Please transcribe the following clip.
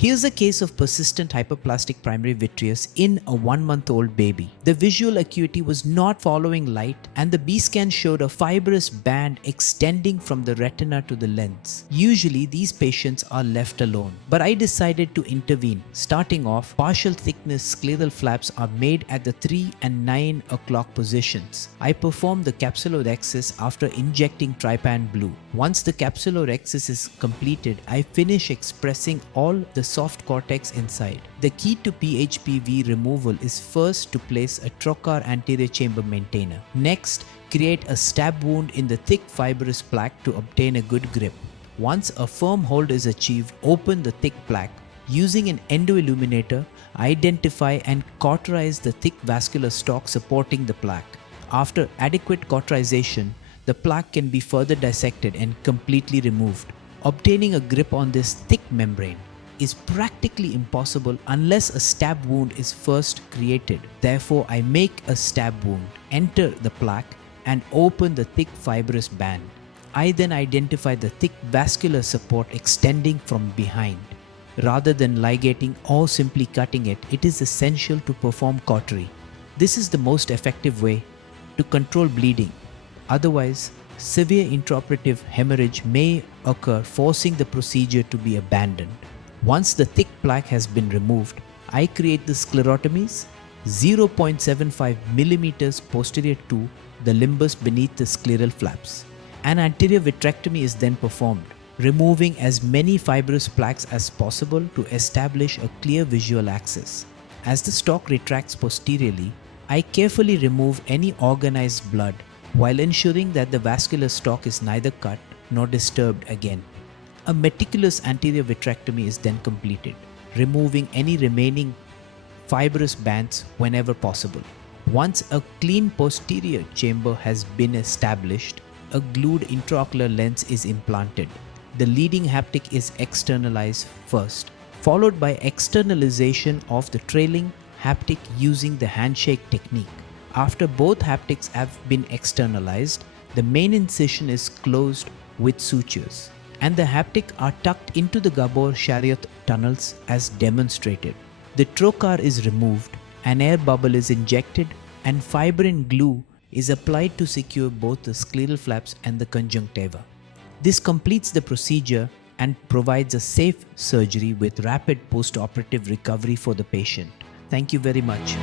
Here's a case of persistent hyperplastic primary vitreous in a 1-month-old baby. The visual acuity was not following light and the B scan showed a fibrous band extending from the retina to the lens. Usually these patients are left alone, but I decided to intervene. Starting off, partial thickness scleral flaps are made at the 3 and 9 o'clock positions. I perform the capsulorhexis after injecting trypan blue. Once the capsulorhexis is completed, I finish expressing all the soft cortex inside. The key to PHPV removal is first to place a trocar anterior chamber maintainer. Next, create a stab wound in the thick fibrous plaque to obtain a good grip. Once a firm hold is achieved, open the thick plaque. Using an endoilluminator, identify and cauterize the thick vascular stalk supporting the plaque. After adequate cauterization, the plaque can be further dissected and completely removed. Obtaining a grip on this thick membrane is practically impossible unless a stab wound is first created. Therefore, I make a stab wound, enter the plaque, and open the thick fibrous band. I then identify the thick vascular support extending from behind. Rather than ligating or simply cutting it, it is essential to perform cautery. This is the most effective way to control bleeding. Otherwise, severe intraoperative hemorrhage may occur, forcing the procedure to be abandoned. Once the thick plaque has been removed, I create the sclerotomies 0.75 millimeters posterior to the limbus beneath the scleral flaps. An anterior vitrectomy is then performed, removing as many fibrous plaques as possible to establish a clear visual axis. As the stalk retracts posteriorly, I carefully remove any organized blood while ensuring that the vascular stalk is neither cut nor disturbed again. A meticulous anterior vitrectomy is then completed, removing any remaining fibrous bands whenever possible. Once a clean posterior chamber has been established, a glued intraocular lens is implanted. The leading haptic is externalized first, followed by externalization of the trailing haptic using the handshake technique. After both haptics have been externalized, the main incision is closed with sutures, and the haptic are tucked into the Gabor-Chariot tunnels as demonstrated. The trocar is removed, an air bubble is injected, and fibrin glue is applied to secure both the scleral flaps and the conjunctiva. This completes the procedure and provides a safe surgery with rapid post-operative recovery for the patient. Thank you very much.